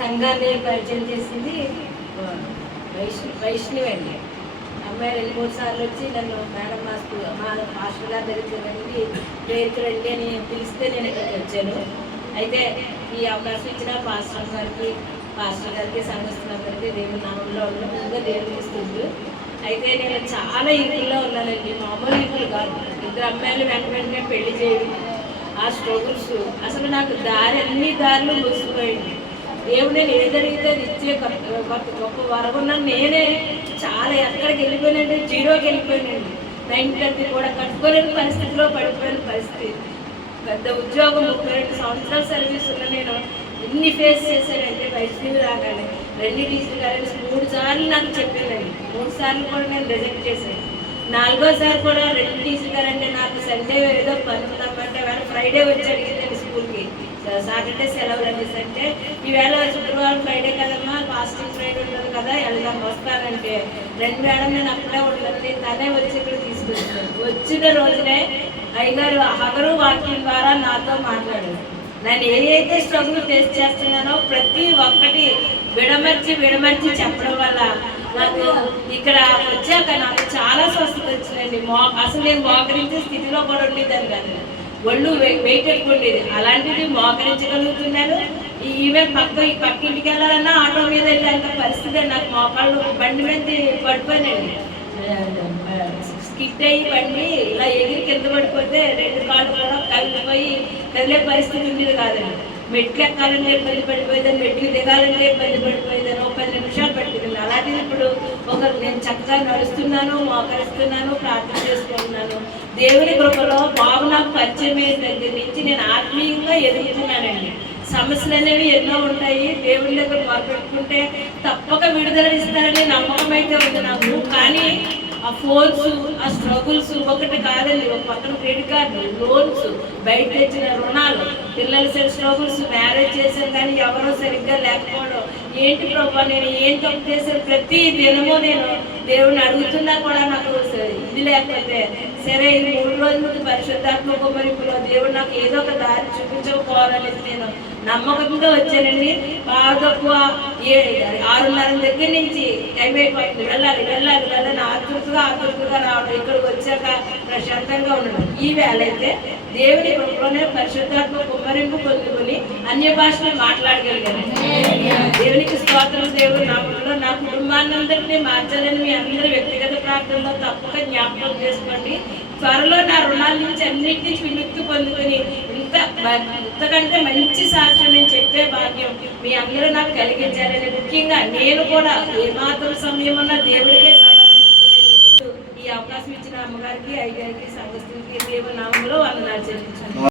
సంఘాన్ని పరిచయం చేసింది వైష్ణవి అండి. అమ్మాయి 2-3 సార్లు వచ్చి నన్ను మేడం మా హాస్టల్ దగ్గరికి రండి, పేరుకి రండి అని పిలిస్తే నేను ఇక్కడికి వచ్చాను. అయితే ఈ అవకాశం ఇచ్చిన పాస్టర్ గారికి సంఘస్థులందరికీ దేవుని నామంలో ఉన్నందుగా దేవుని ఇస్తుంది. అయితే నేను చాలా ఇరుకుల్లో ఉన్నానండి, మామూలు ఇరుకులు కాదు. 2 అమ్మాయిలు వెంటనే పెళ్లి చేయడం, ఆ స్ట్రగుల్స్, అసలు నాకు అన్ని దారులు మూసిపోయింది. దేవుడు నేను ఏదడిగితే ఇచ్చే గొప్ప వరకున్నాను. నేనే చాలా ఎక్కడికి వెళ్ళిపోయినంటే జీరోకి వెళ్ళిపోయినండి. 9th కూడా కట్టుకోలేని పరిస్థితిలో పడిపోయిన పరిస్థితి. పెద్ద ఉద్యోగం 32 సంవత్సరాల సర్వీస్ ఉన్న నేను ఎన్ని ఫేస్ చేశానంటే వైష్ణవి రాగానే 2 టీచర్ గారు 3 సార్లు నాకు చెప్పానండి. 3 సార్లు కూడా నేను రిజెక్ట్ చేశాను. 4వ సారి కూడా 2 టీచర్ గారు అంటే నాకు సండే ఏదో పని ఉందమ్మంటే వేళ ఫ్రైడే వచ్చి అడిగిందండి స్కూల్కి, సాటర్డే సెలవులు అనేసి. అంటే ఈవేళ శుక్రవారం ఫ్రైడే కదమ్మా, ఫాస్టింగ్ ఫ్రైడే ఉంటుంది కదా, వెళ్దాం వస్తానంటే 2 మేడం నేను అక్కడే ఉండండి, తనే వచ్చి ఇక్కడ తీసుకొచ్చాను. వచ్చిన రోజునే అయ్యగారు హగరు వాక్యం ద్వారా నాతో మాట్లాడారు. నేను ఏదైతే స్ట్రగుల్ ఫేస్ చేస్తున్నానో ప్రతి ఒక్కటి విడమర్చి చెప్పడం వల్ల నాకు ఇక్కడ వచ్చాక నాకు చాలా స్వస్థత వచ్చిందండి. అసలు నేను మోకరించే స్థితిలో కూడా ఉండేదాన్ని కాదు, ఒళ్ళు వెయిట్ ఎక్కువ ఉండేది. అలాంటిది మోకరించగలుగుతున్నాను. ఈవెన్ పక్కింటికి వెళ్ళాలన్నా ఆటో మీద వెళ్ళేంత పరిస్థితి. నాకు మోకాళ్ళు బండి మీద పడిపోయినండి, స్కిట్ అయ్యి బండి ఇలా ఎగిరి కింద పడిపోతే 2 కాళ్ళు కూడా కలిగిపోయి కదిలే పరిస్థితి ఉండేది కాదండి. మెట్లు ఎక్కాలంటే ఇబ్బంది పడిపోయేదాన్ని, మెట్లు దిగాలంటే ఇబ్బంది పడిపోయేదాన్ని. 10 నిమిషాలు పట్టింది. అలాంటిది ఇప్పుడు నేను చక్కగా నడుస్తున్నాను, మోకరిస్తున్నాను, ప్రార్థన చేసుకుంటున్నాను. దేవుని కృపలో బాబు నాకు పరిచయం అయిన దగ్గర నుంచి నేను ఆత్మీయంగా ఎదుగుతున్నానండి. సమస్యలు అనేవి ఎన్నో ఉంటాయి, దేవుని దగ్గర మొదలుపెట్టుకుంటే తప్పక విడుదల ఇస్తారనే నమ్మకం అయితే ఉంది నాకు. కానీ ఆ ఫోన్స్, ఆ స్ట్రగుల్స్ ఒకటి కాదండి. ఒక పక్కన క్రెడిట్ కార్డు, లోన్స్, బయట తెచ్చిన రుణాలు, పిల్లల స్ట్రగుల్స్, మ్యారేజ్ చేశాను కానీ ఎవరో సరిగ్గా లేకపోవడం. ఏంటి ప్రభా నేను ఏం తప్పు చేశాను? ప్రతి దినము నేను దేవుని అడుగుతున్నా కూడా నాకు ఇది లేకపోతే సరే 3 రోజుల ముందు పరిశుద్ధాత్మ కుమ్మరింపులో దేవుడు నాకు ఏదో ఒక దారి చూపించకపోవాలనేది నేను నమ్మకంతో వచ్చానండి. దాదాపు 6:30 దగ్గర నుంచి టైం అయిపోతుంది, వెళ్ళాలి ఆతృతగా రావడం, ఇక్కడికి వచ్చాక ప్రశాంతంగా ఉండడం. ఈ వేళ అయితే దేవుని కృపలోనే పరిశుద్ధాత్మ కుమ్మరింపు పొందుకొని అన్య భాషలో మాట్లాడగలిగాను. దేవునికి స్తోత్రం. దేవుని నామంలో నా కుటుంబాన్ని అందరినీ మార్చాలని మీ అందరి వ్యక్తిగత ప్రార్థనలో తప్పక జ్ఞాపకం చేసుకోండి. త్వరలో నా రుణాల నుంచి అన్నింటినీ విముక్తి పొందుకొని ఇంతకంటే మంచి సాక్ష్యం నేను చెప్పే భాగ్యం మీ అందరూ నాకు కలిగించాలని, ముఖ్యంగా నేను కూడా ఏమాత్రం సమయం ఉన్న దేవుడికే సమర్పించుకునే ఈ అవకాశం ఇచ్చిన అమ్మగారికి, అయ్యగారికి, సంఘస్థులకి దేవుని నామంలో వందనాలు చెల్లించాను.